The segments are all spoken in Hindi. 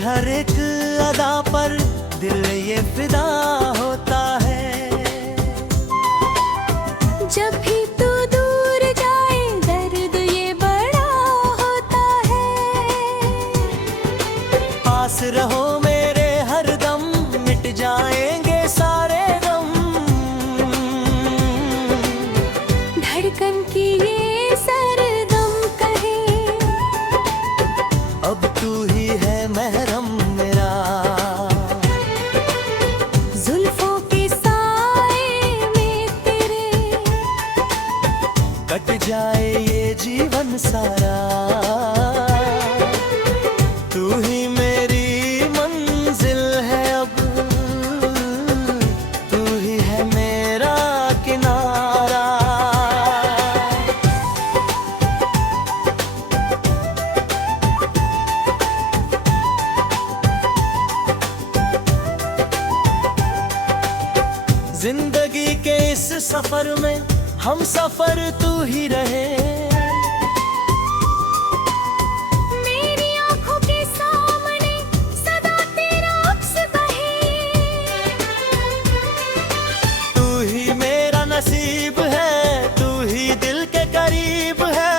हर एक अदा पर दिल ये फिदा होता है। जब भी तू दूर जाए दर्द ये बड़ा होता है। पास रहो मेरे हरदम मिट जाएंगे सारे गम। धड़कन की ये सरगम कहे अब तू ही है महरम मेरा। जुल्फों के साए में तेरे कट जाए ये जीवन सारा। तू ही मेरी मंजिल है अब, तू ही है मेरा किनारा। जिंदगी के इस सफर में हम सफर तू ही रहे। मेरी आंखों के सामने सदा तेरा अक्स बहे। तू ही मेरा नसीब है, तू ही दिल के करीब है।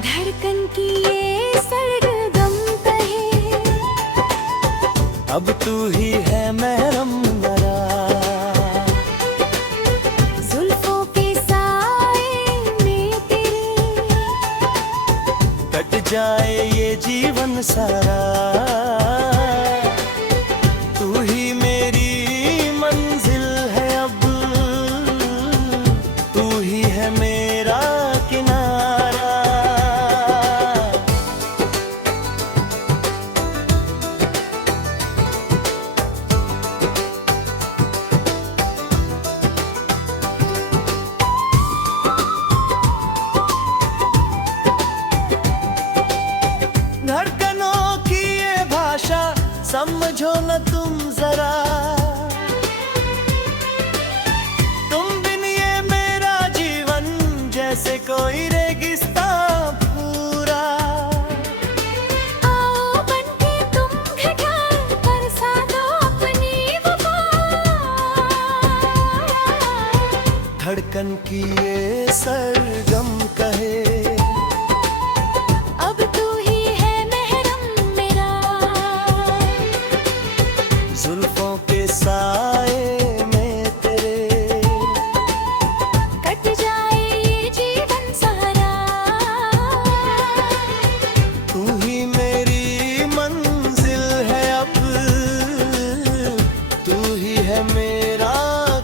धड़कन की ये सरगम कहे अब तू ही है महरम मेरा। जुल्फों के साए में तेरे कट जाए ये जीवन सारा। तू ही मेरी मंजिल है अब, तू ही है मेरा किनारा। धड़कनों की ये भाषा समझो न तुम जरा। तुम बिन ये मेरा जीवन जैसे कोई रेगिस्तान पूरा। आओ बनके तुम घटा बरसा दो अपनी वफा। धड़कन की ये सरगम कहे अब तू ही है महरम मेरा। जुल्फों के साए में तेरे कट जाए ये जीवन सारा। तू ही मेरी मंजिल है अब, तू ही है मेरा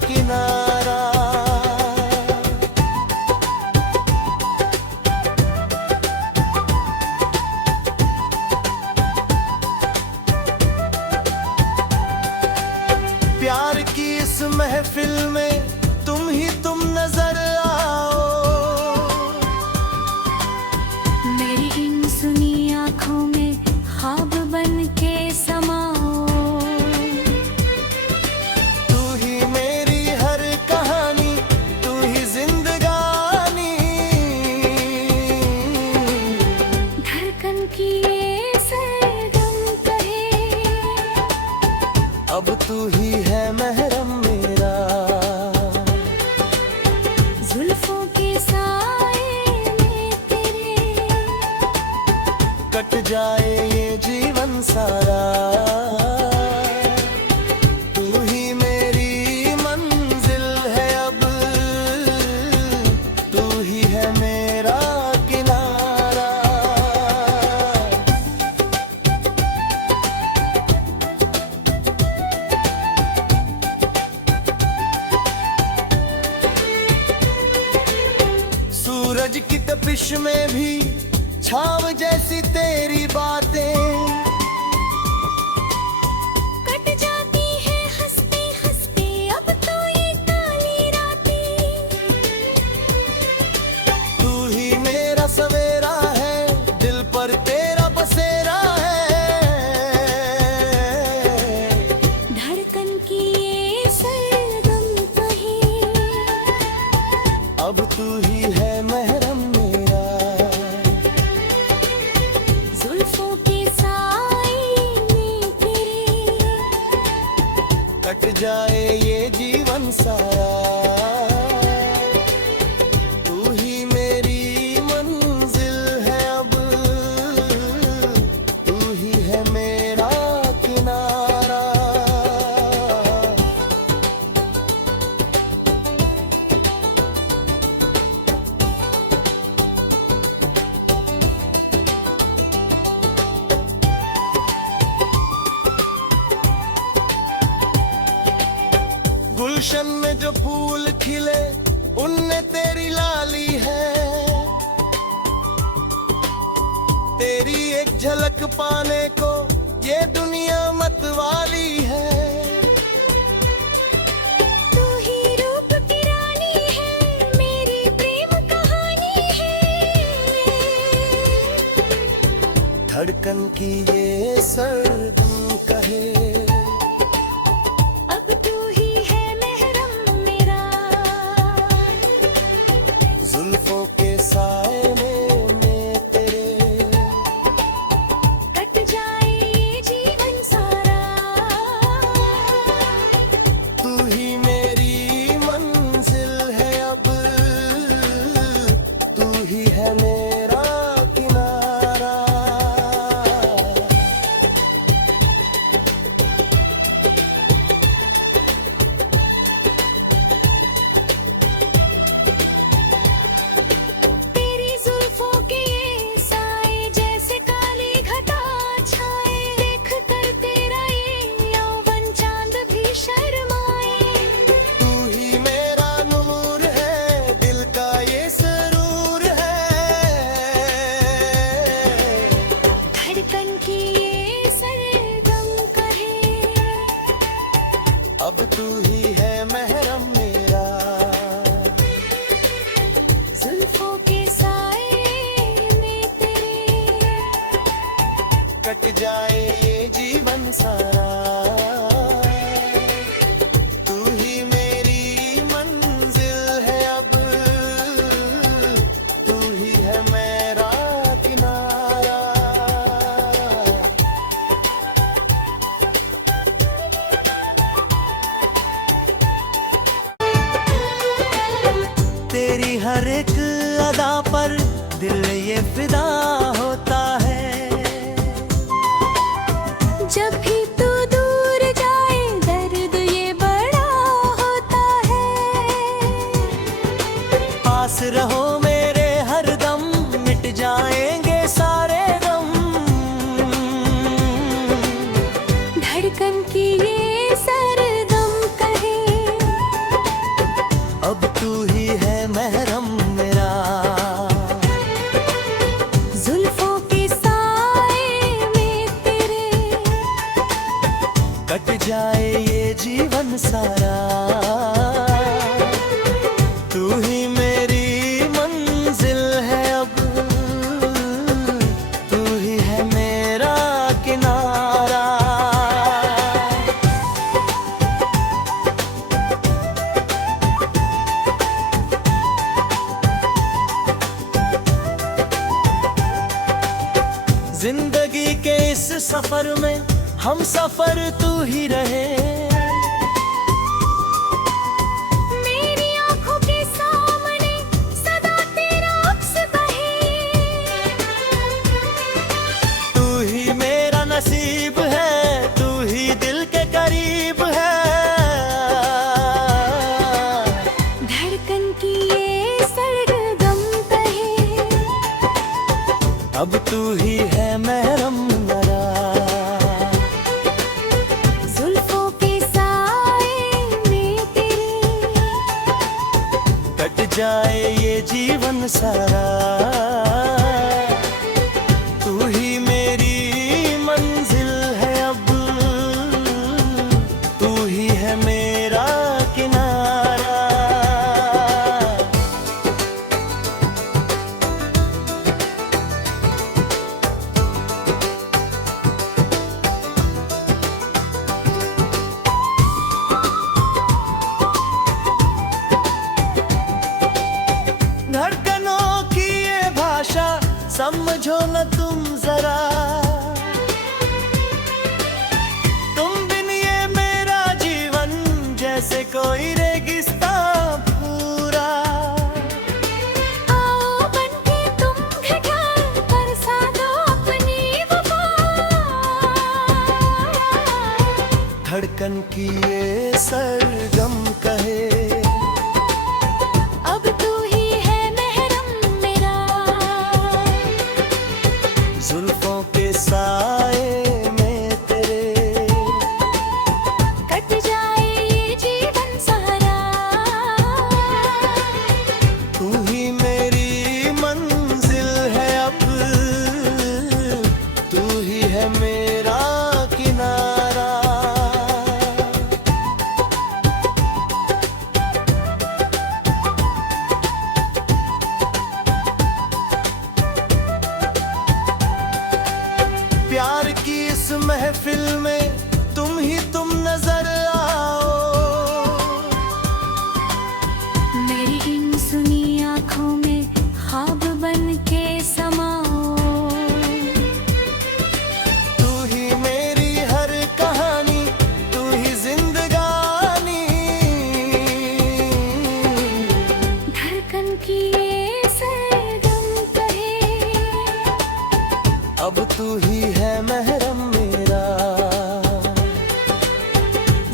किनारा। प्यार की इस महफिल में तुम ही तुम नजर आओ। मेरी इन सुनी आँखों में ख्वाब बन के समाओ। तू ही मेरी हर कहानी, तू ही जिंदगानी। धड़कन की ये सरगम कहे अब तू ही है महरम मेरा। जुल्फों के साए में तेरे कट जाए ये जीवन सारा। तू ही मेरी मंजिल है अब, तू ही है मेरा किनारा। सूरज की तपिश में भी छाव जैसी तेरी बातें। कट जाती है हंसते हंसते अब तो ये काली रातें। तू ही मेरा सवेरा है, दिल पर तेरा बसेरा है। धड़कन की ये सरगम कहे अब तू ही है महरम मेरा। जाए ये जीवन सारा, तू ही मेरी मंजिल है अब, तू ही है मेरा किनारा। गुलशन में जो फूल खिले उनने तेरी लाली है, तेरी एक झलक पाने को ये दुनिया मतवाली है। तू ही रूप की रानी है, मेरी प्रेम कहानी है। धड़कन की ये सरगम कहे, अब तू ही है महरम मेरा, जुल्फों के साए में तेरे, कट जाए ये जीवन सारा, तू ही मेरी मंजिल है अब, तू ही है मेरा किनारा। तेरी जुल्फों के ये साए जैसे काली घटा छाए, देख कर तेरा ये यौवन चांद भी शर्माए। तू ही मेरा नूर है, दिल का ये सरूर है, धड़कन की ये सरगम कहे, अब तू ही है महरम मेरा। जुल्फों के साए में तेरे, कट जाए ये जीवन सारा, तू ही मेरी मंजिल है अब, तू ही है मेरा किनारा। तेरी हर एक अदा पर दिल ये फिदा होता है, जब भी तू दूर जाए दर्द ये बड़ा होता है। पास रहो मेरे हर दम, मिट जाएंगे सारे गम। धड़कन की ये सरगम कहे, अब तू ही है महरम मेरा, जुल्फों के साए में तेरे, कट जाए ये जीवन सारा, तू ही मेरी मंजिल है अब, तू ही है मेरा किनारा। जिंदगी के इस सफर में हम सफर तू ही रहे, मेरी आंखों के सामने सदा तेरा अक्स बहे। तू ही मेरा नसीब है, तू ही दिल के करीब है, धड़कन की ये सरगम कहे, अब तू ही है महरम मेरा। जुल्फों के साए में तेरे, कट जाए ये जीवन सारा, तू ही मेरी मंजिल है अब, तू ही है मेरा किनारा। धड़कनों की ये भाषा समझो न तुम जरा, तुम बिन ये मेरा जीवन महफिल में तुम नजर आओ। मेरी इन सुनी आँखों में ख्वाब बन के समाओ। तू ही मेरी हर कहानी, तू ही जिंदगानी। धड़कन की ये सरगम कहे, अब तू ही है महरम मेरा।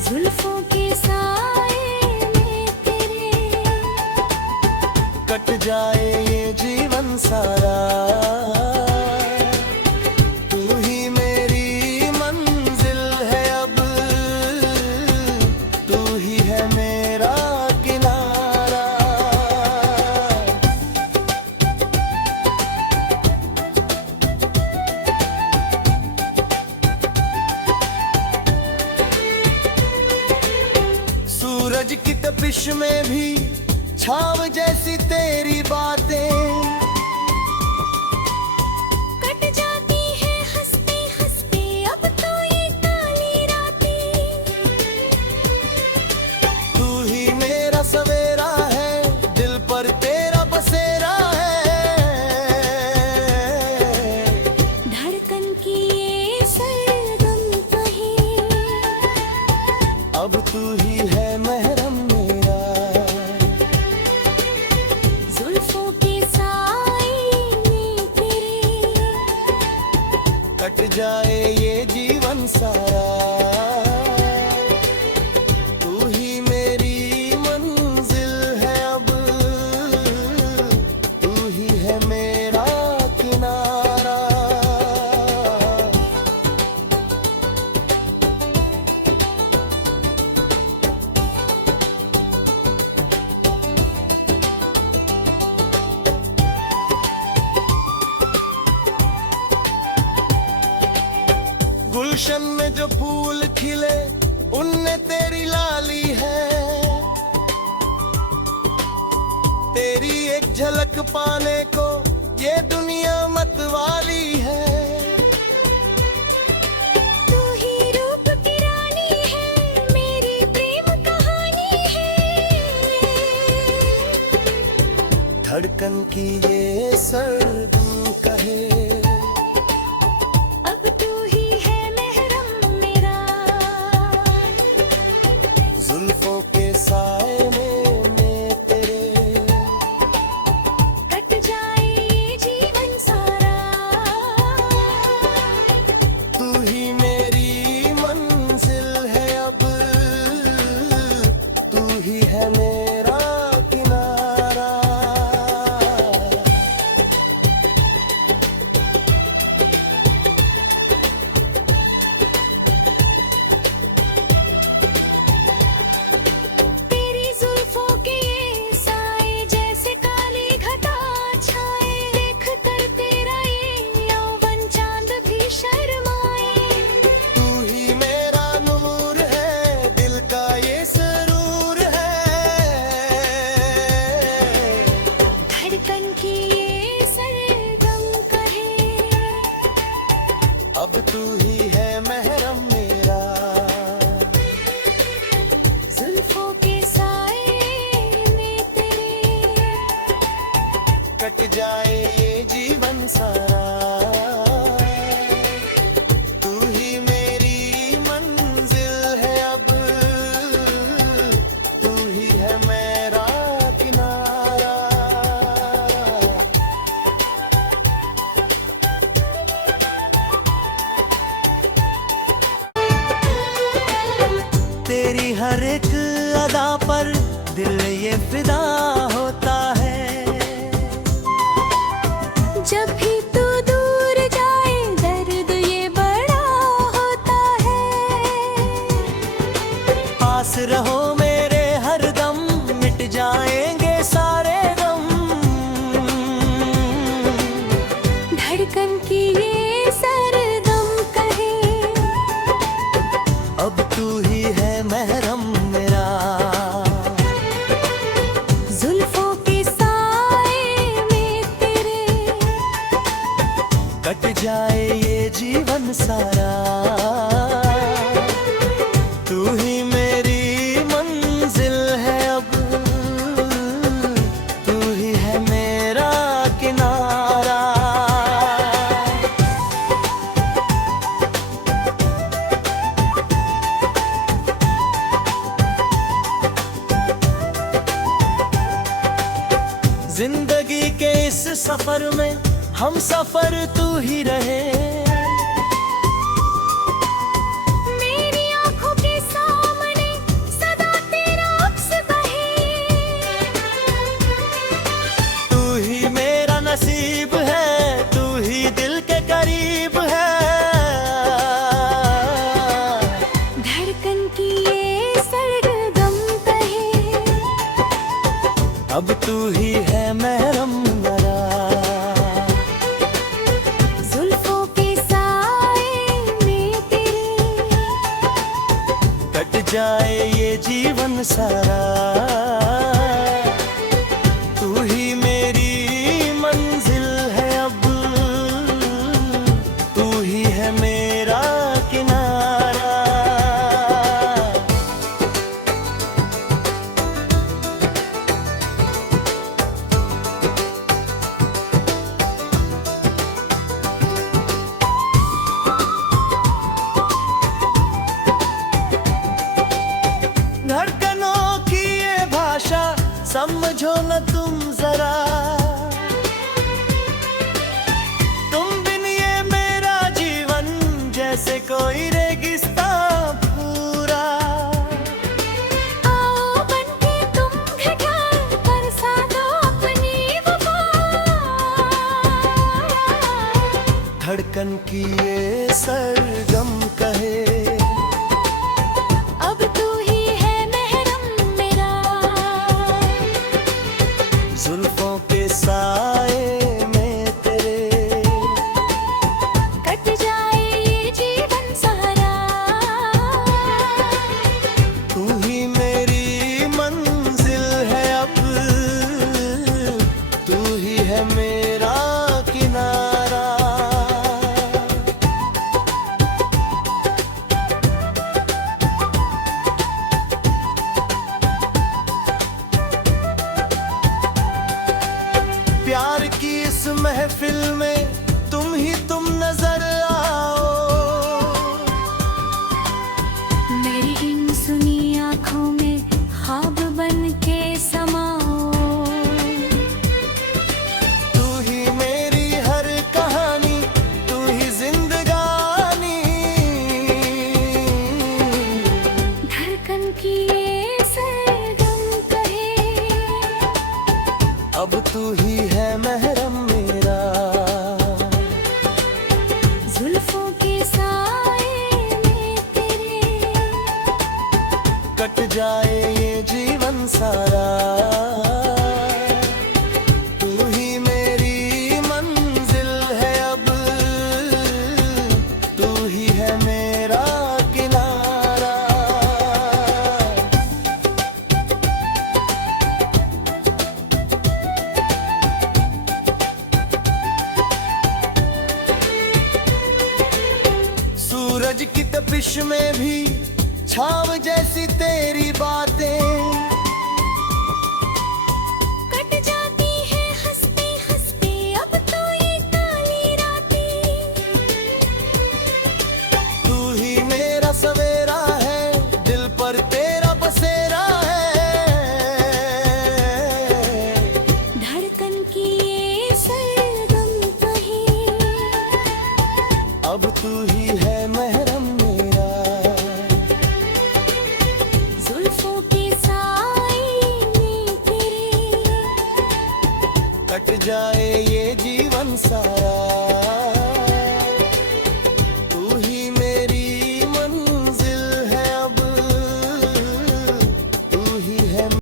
जुल्फों के साए में तेरे कट जाए ये जीवन सारा। तू ही मेरी मंजिल है अब, तू ही है मेरा किनारा। सूरज की तपिश में भी छाव जैसी तेरी बातें। कट जाती है हंसते हंसते अब तो ये काली रातें। तू ही मेरा सवेरा है, दिल पर तेरा बसेरा है। धड़कन की ये सरगम कहे, अब तू ही है महरम मेरा। जुल्फों के साए में तेरे कट जाए ये जीवन सारा। तू ही मेरी मंजिल है अब, तू ही है मेरा किनारा। गुलशन में जो फूल खिले उनने तेरी लाली है। तेरी एक झलक पाने को ये दुनिया मतवाली है। तू ही रूप की रानी है, मेरी प्रेम कहानी है। धड़कन की ये सरगम कहे, अब तू ही है महरम मेरा। जुल्फों के साए में तेरे कट जाए ये जीवन सारा। तू ही मेरी मंजिल है अब, तू ही है मेरा किनारा। तेरी जुल्फों के ये साए जैसे काली घटा छाए। देख कर तेरा ये यौवन चांद भी शर्माए। तू ही मेरा नूर है, दिल का ये सरूर है। धड़कन की ये सरगम कहे, अब तू ही है महरम मेरा। जुल्फों के साए में तेरे कट जाए ये जीवन सारा। तू ही मेरी मंजिल है अब, तू ही है मेरा किनारा। तेरी हर एक अदा पर दिल ये फिदा होता है। जब भी तू दूर जाए दर्द ये बड़ा होता है। पास रहो मेरे हर दम, मिट जाएंगे सारे गम। धड़कन की ये सरगम कहे, अब तू ही है महरम मेरा। जुल्फों के साए में तेरे कट जाए ये जीवन जीवन सारा। तू ही मेरी मंजिल है अब, तू ही है मेरा किनारा। जिंदगी के इस सफर में हम सफर तू ही रहे। मेरी आंखों के सामने सदा तेरा अक्स बहे। तू ही मेरा नसीब है, तू ही दिल के करीब है। धड़कन की ये सरगम कहे, अब तू ही है महरम मेरा। जुल्फों के साए में तेरे कट जाए ये जीवन सारा। तू ही मेरी मंजिल है अब, तू ही है मेरा किनारा। धड़कनों की ये भाषा समझो न तुम जरा। तुम बिन ये मेरा जीवन जैसे कोई रेगिस्तान पूरा। आओ बनके तुम घटा बरसा दो अपनी वफा। धड़कन की ये सरगम कहे, अब तू ही है महरम मेरा। जुल्फों के साए में तेरे कट जाए ये जीवन सारा। तू ही मेरी मंजिल है अब, तू ही है मेरा किनारा। प्यार की इस महफिल में तुम ही तुम नजर आओ। मेरी इन सुनी आँखों में ख्वाब बन के समाओ। तू ही मेरी हर कहानी, तू ही जिंदगानी। धड़कन की ये सरगम कहे, अब तू ही है महरम मेरा। जुल्फों के साए में तेरे कट जाए ये जीवन सारा। तू ही मेरी मंजिल है अब, तू ही है मेरा किनारा। सूरज की तपिश में भी छाव जैसी तेरी बातें।